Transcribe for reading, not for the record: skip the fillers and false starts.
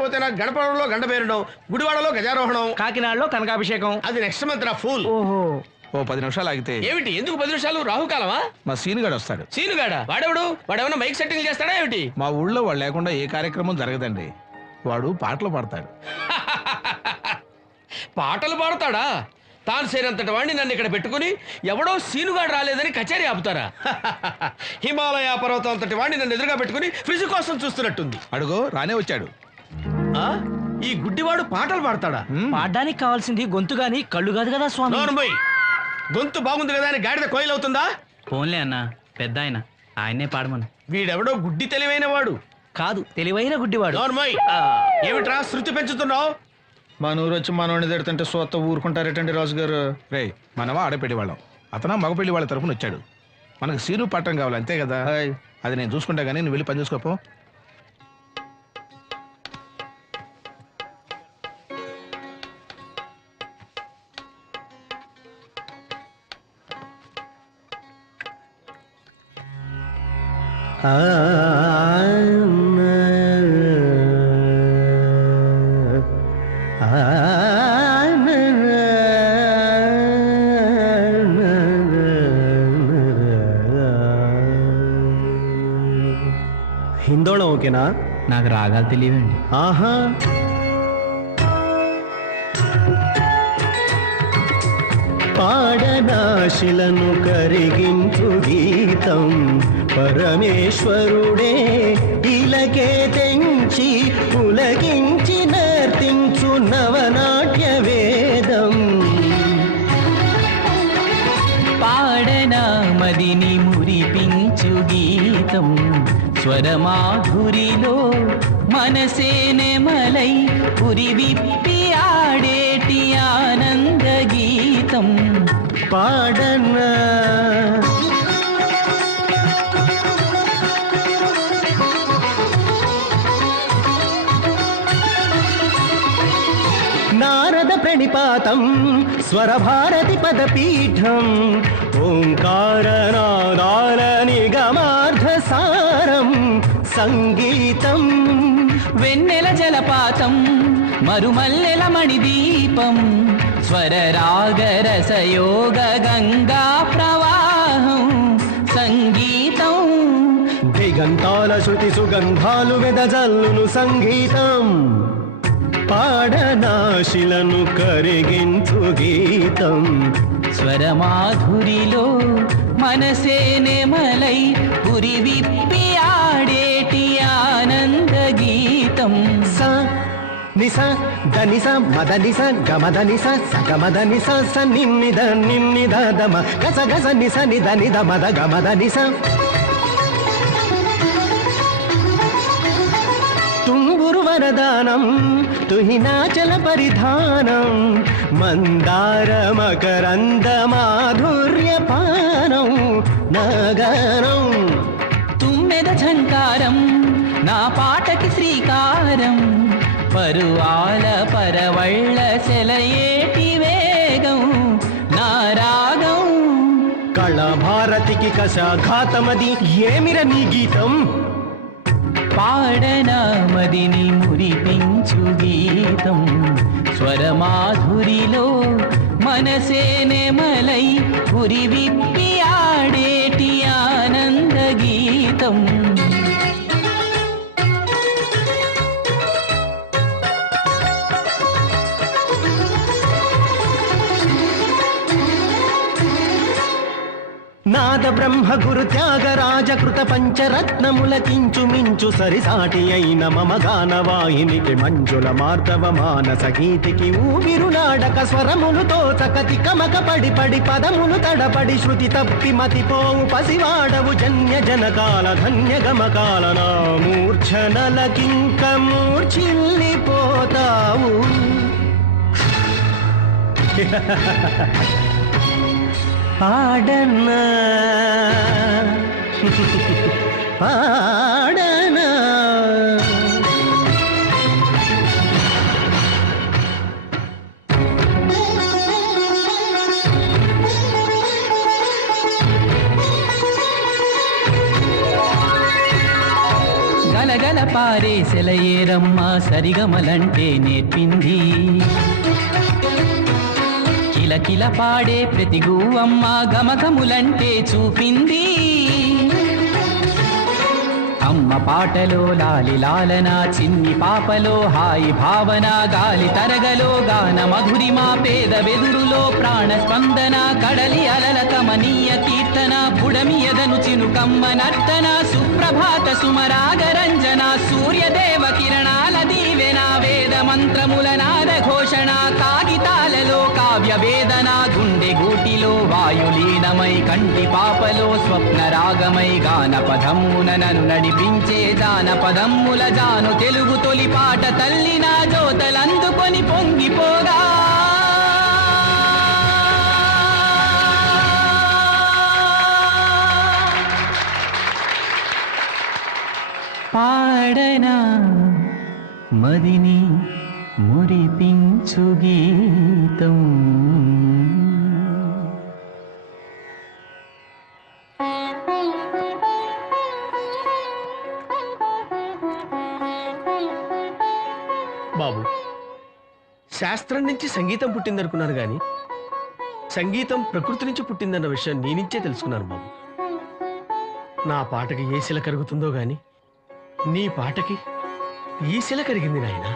అయిపోతే నాకు గణపవరంలో గండబేరడం, గుడివాడలో గజారోహణం, కాకినాడలో కనకాభిషేకం. అది నెక్స్ట్ మంత్ రా ఫూల్. ఓహో, ఓ 10 నిమిషాలు ఆగితే. ఏమిటి ఎందుకు 10 నిమిషాలు? రాహుకాలమా? మా సీనుగాడు వస్తాడు. సీనుగాడా? వాడేమన్నా మైక్ సెట్టింగ్ చేస్తాడా ఏమిటి? మా ఊళ్ళో వాడు లేకుండా ఏ కార్యక్రమం జరగదండి. వాడు పాటలు పాడతాడు. పాటలు పాడతాడా? తాను సేనంతటి వాడిని నన్ను ఇక్కడ పెట్టుకుని ఎవడో సీనుగాడు రాలేదని కచేరీ ఆపుతారా? హిమాలయ పర్వతం అంతటి వాడిని నన్ను ఎదురుగా పెట్టుకుని ఫ్రిజ్ కోసం చూస్తున్నట్టుంది. అడుగో రానే వచ్చాడు. ఈ గుడ్డివాడు పాటలు పాడతాడా? పాడడానికి కావాల్సింది గొంతు గాని కళ్ళు కాదు కదా స్వామి. నోర్మోయ్, గొంతు బాగుంది కదా అని గాడిద కోయిల్ అవుతుందా? ఫోన్లే అన్న, పెద్ద ఆయన్నే పాడమను. వీడెవడో గుడ్డి తెలివైన వాడు కాదు, తెలివైన గుడ్డివాడు. నోర్మోయ్, ఏమిట్రా శృతి పెంచుతున్నావు? మన ఊరు వచ్చి మనోడిని తిడుతుంటే సొత్త ఊరుకుంటారేటండి రాజుగారు? రే, మనవా ఆడపెళ్లి వాళ్ళం, అతను మగపెళ్లి వాళ్ళ తరఫున వచ్చాడు. మనకు సీను పట్టం కావాలి అంతే కదా. అది నేను చూసుకుంటా గానీ నువ్వు వెళ్ళి పని చూసుకోపో. హిందోళం ఓకేనా? నాకు రాగాలు తెలియవండి. ఆహా, పాడనాశిలను కరిగించు గీతం పరమేశ్వరుడే ఇలకే తెంచి పులగించి నర్తించు నవనాట్య వేదం. పాడనా మదిని మురిపించు గీతం స్వరమాధురిలో మనసే నెమలై పురి విప్పి ఆడేటి ఆనంద గీతం. పాడనా నారద ప్రణిపాతం స్వరభారతి పదపీఠం ఓంకారనాదాల నిగమార్థసారం సంగీతం. వెన్నెల జలపాతం మరుమల్లెల మణిదీపం స్వరరాగరసయోగ గంగా ప్రవాహం సంగీతం. దిగంతాల శృతి సుగంధాలు వెదజల్లును సంగీతం. పాడనాశిలను కరిగించు గీతం స్వరమాధురిలో మనసే నెమలై పురి విప్పి ఆడేటి ఆనంద గీతం. స నిస ధనిస మదనిస గమదనిస సగమదనిస స నిన్నిద నిన్నిద దమ గస గస నిస నిద నిద మద గమదనిస. తుంగురు వరదానం తుహినాచల పరిధానం మందార మకరంద మాధుర్య పానం నగరం. తుమ్మెద ఝంకారం నా పాటకి శ్రీకారం పరువాల పరవళ్ళ సెలయేటి వేగం నా రాగం. కళాభారతికి కషాఘాతమది ఏమిర నీ గీతం. పాడనా మదిని మురిపించు గీతం స్వరమాధురిలో మనసే నెమలై పురి విప్పి ఆడేటి ఆనంద గీతం. నాద బ్రహ్మ గురు త్యాగరాజ కృత పంచరత్నముల కించు మించు సరిసాటి అయిన మమ గానవాహినికి మంజుల మార్దవ మానస గీతికి ఊగిరులాడక స్వరములు తోచకతి కమక పడి పడి పదములు తడపడి శృతి తప్పి మతిపోవు పసివాడవు జన్య జనకాల ధన్య గమకాల నా మూర్ఛనలకింక మూర్ఛిల్లిపోతావు. పాడనా పాడనా గలగల పా పారే సెలయేరమ్మ సరిగమలంటే నేర్పింది కిలకిల పాడే ప్రతి గువ్వమ్మ గమగములంటే చూపింది అమ్మ పాటలో లాలి లాలన చిన్ని పాపలో హాయి భావన గాలి తరగలో గాన మధురిమా పేద వెదురులో ప్రాణ స్పందన కడలి అలల కమనీయ కీర్తన పుడమియదను చినుకమ్మ నర్తన సుప్రభాత సుమరాగరంజన సూర్యదేవ కిరణాల దీవెన వేద మంత్రముల నాద ఘోషణ కాగితాలలో కావ్య వేదన గుండె గూటిలో వాయులీనమై కంటి పాపలో స్వప్న రాగమై గాన పదమ్మున నన్ను నడిపించే జానపదమ్ముల జాను తెలుగు తొలి పాట తల్లి నా జోతలందుకొని పొంగిపోగా పాడనా మదిని మురిపించు గీతం బాబు, శాస్త్రం నుంచి సంగీతం పుట్టిందనుకున్నాను గాని సంగీతం ప్రకృతి నుంచి పుట్టిందన్న విషయం నీ నుంచే తెలుసుకున్నాను బాబు. నా పాటకి ఏ శిల కరుగుతుందో గాని నీ పాటకి ఈ శిల కరిగింది నాయనా.